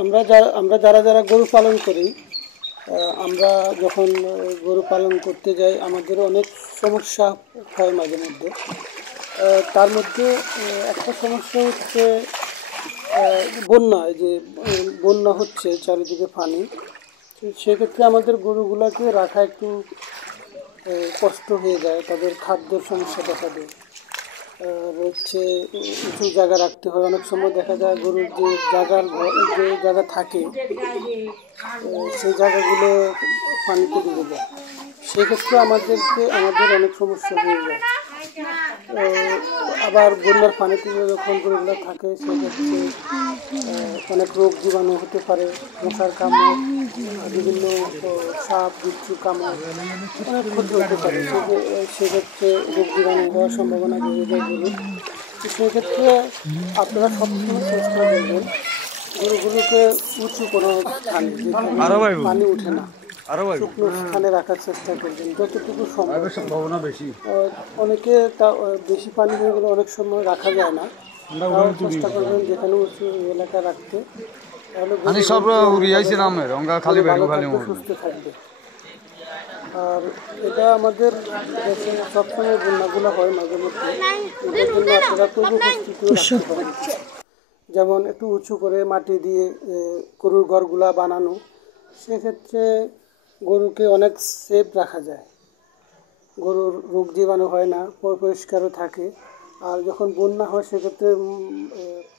আমরা যারা যারা গরু পালন করি, আমরা যখন গরু পালন করতে যাই আমাদের অনেক সমস্যা হয় মাঝে মধ্যে। তার মধ্যে একটা সমস্যা হচ্ছে বন্যা। এই যে বন্যা হচ্ছে চারিদিকে পানি, সেক্ষেত্রে আমাদের গরুগুলাকে রাখা একটু কষ্ট হয়ে যায়, তাদের খাদ্যের সমস্যা দেখা দেয়। আর হচ্ছে উঁচু জায়গা রাখতে হয়, অনেক সময় দেখা যায় গরুর যে যে জায়গা থাকে সেই জায়গাগুলো পানিতে ডুবে যায়, সেক্ষেত্রে আমাদের অনেক সমস্যা হয়ে যায়। আবার বন্যার পানিতে যখন গরুগুলো থাকে সেক্ষেত্রে অনেক রোগ জীবাণু হতে পারে, মশার কামড়, বিভিন্ন সাপ বিচ্ছু কামড়, অনেক ক্ষতি হতে পারে। সেক্ষেত্রে রোগ জীবাণু হওয়ার সম্ভাবনা বেড়ে যায় গরুর। তো সেক্ষেত্রে আপনারা সবসময় চেষ্টা করবেন গরুগুলোকে উঁচু কোনো স্থানে, যেখানে পানি উঠে না, শুকনো স্থানে রাখার চেষ্টা করবেন যতটুকু সম্ভাবনা বেশি। অনেকে তা বেশি পানি হয়ে গেলে অনেক সময় রাখা যায় না, তাও চেষ্টা করবেন যেখানে উঁচু এলাকা রাখতে, তাহলে ভালো থাকবে, সুস্থ থাকবে। আর এটা আমাদের দেশে সবসময় বন্যাগুলো হয় মাঝে মধ্যে, এটার জন্য আপনারা পূর্ব প্রস্তুতিও রাখতে পারেন। যেমন একটু উঁচু করে মাটি দিয়ে গরুর ঘরগুলা বানানো, সেক্ষেত্রে গরুকে অনেক সেফ রাখা যায়, গরুর রোগ জীবাণু হয় না, পরিষ্কারও থাকে। আর যখন বন্যা হয় সেক্ষেত্রে